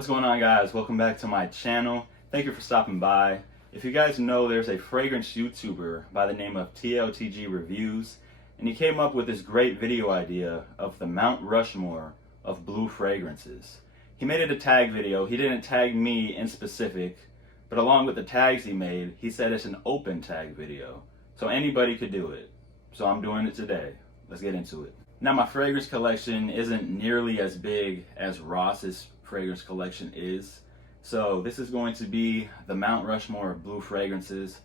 What's going on, guys? Welcome back to my channel. Thank you for stopping by. If you guys know, there's a fragrance YouTuber by the name of TLTG Reviews, and he came up with this great video idea of the Mount Rushmore of blue fragrances. He made it a tag video. He didn't tag me in specific, but along with the tags he made, he said it's an open tag video, so anybody could do it. So I'm doing it today. Let's get into it. Now, my fragrance collection isn't nearly as big as Ross's fragrance collection is, so this is going to be the Mount Rushmore of blue fragrances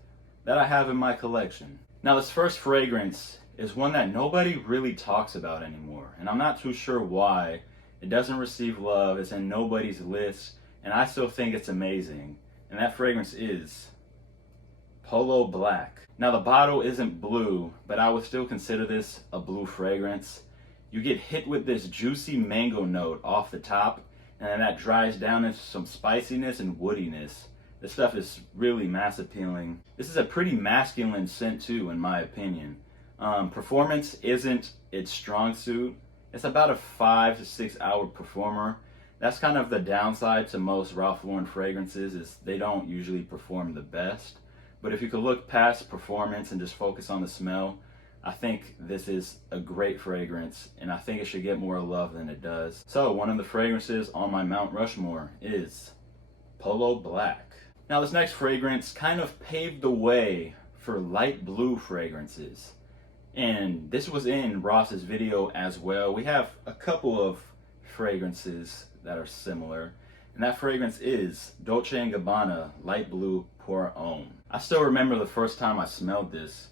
that I have in my collection. Now, this first fragrance is one that nobody really talks about anymore, and I'm not too sure why. It doesn't receive love, it's in nobody's list, and I still think it's amazing, and that fragrance is Polo Black. Now, the bottle isn't blue, but I would still consider this a blue fragrance. You get hit with this juicy mango note off the top, and then that dries down into some spiciness and woodiness. This stuff is really mass appealing. This is a pretty masculine scent too, in my opinion. Performance isn't its strong suit. It's about a 5 to 6 hour performer. That's kind of the downside to most Ralph Lauren fragrances, is they don't usually perform the best. But if you could look past performance and just focus on the smell, I think this is a great fragrance, and I think it should get more love than it does. So one of the fragrances on my Mount Rushmore is Polo Black. Now, this next fragrance kind of paved the way for light blue fragrances, and this was in Ross's video as well. We have a couple of fragrances that are similar, and that fragrance is Dolce & Gabbana Light Blue Pour Homme. I still remember the first time I smelled this.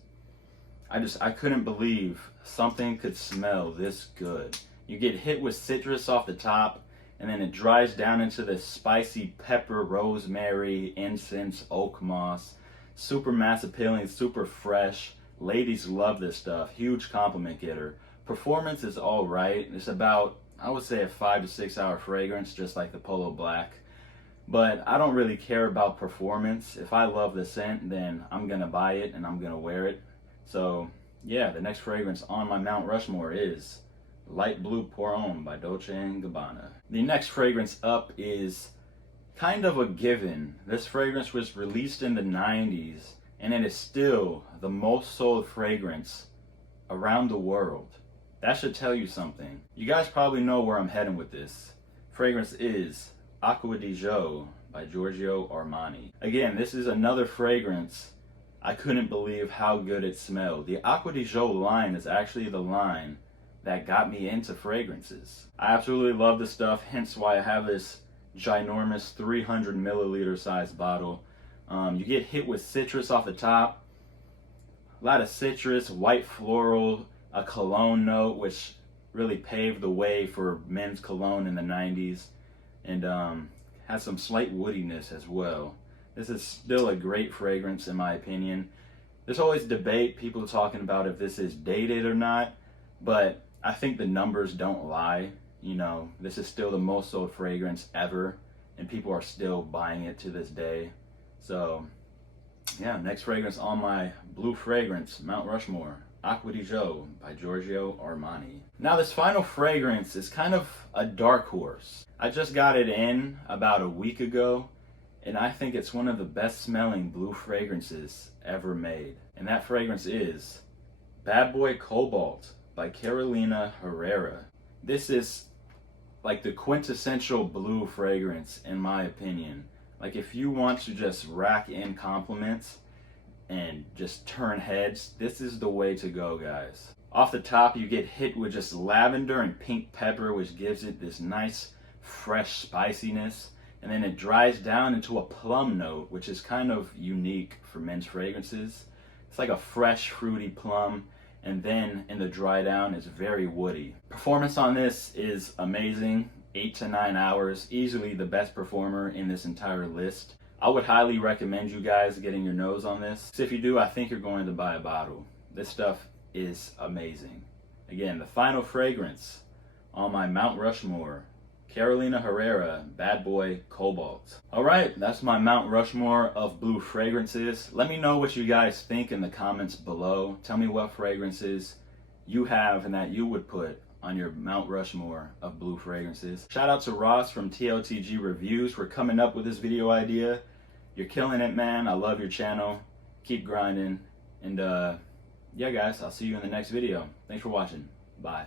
I couldn't believe something could smell this good. You get hit with citrus off the top, and then it dries down into this spicy pepper, rosemary, incense, oak moss. Super mass appealing, super fresh. Ladies love this stuff. Huge compliment getter. Performance is all right. It's about, I would say, a 5 to 6 hour fragrance, just like the Polo Black. But I don't really care about performance. If I love the scent, then I'm gonna buy it and I'm gonna wear it. So yeah, the next fragrance on my Mount Rushmore is Light Blue Pour Homme by Dolce & Gabbana. The next fragrance up is kind of a given. This fragrance was released in the 90s, and it is still the most sold fragrance around the world. That should tell you something. You guys probably know where I'm heading with this. Fragrance is Acqua by Giorgio Armani. Again, this is another fragrance I couldn't believe how good it smelled. The Acqua line is actually the line that got me into fragrances. I absolutely love this stuff, hence why I have this ginormous 300 milliliter size bottle. You get hit with citrus off the top, a lot of citrus, white floral, a cologne note, which really paved the way for men's cologne in the 90s, and has some slight woodiness as well. This is still a great fragrance in my opinion. There's always debate, people talking about if this is dated or not, but I think the numbers don't lie. You know, this is still the most sold fragrance ever, and people are still buying it to this day. So yeah, next fragrance on my blue fragrance Mount Rushmore, Acqua by Giorgio Armani. Now, this final fragrance is kind of a dark horse. I just got it in about a week ago, and I think it's one of the best smelling blue fragrances ever made. And that fragrance is Bad Boy Cobalt by Herrera. This is like the quintessential blue fragrance in my opinion. Like, if you want to just rack in compliments and just turn heads, this is the way to go, guys. Off the top, you get hit with just lavender and pink pepper, which gives it this nice fresh spiciness. And then it dries down into a plum note, which is kind of unique for men's fragrances. It's like a fresh, fruity plum, and then in the dry down, it's very woody. Performance on this is amazing. 8 to 9 hours, easily the best performer in this entire list. I would highly recommend you guys getting your nose on this. So if you do, I think you're going to buy a bottle. This stuff is amazing. Again, the final fragrance on my Mount Rushmore, Herrera, Bad Boy Cobalt. Alright, that's my Mount Rushmore of blue fragrances. Let me know what you guys think in the comments below. Tell me what fragrances you have and that you would put on your Mount Rushmore of blue fragrances. Shout out to Ross from TLTG Reviews for coming up with this video idea. You're killing it, man. I love your channel. Keep grinding. And yeah, guys, I'll see you in the next video. Thanks for watching. Bye.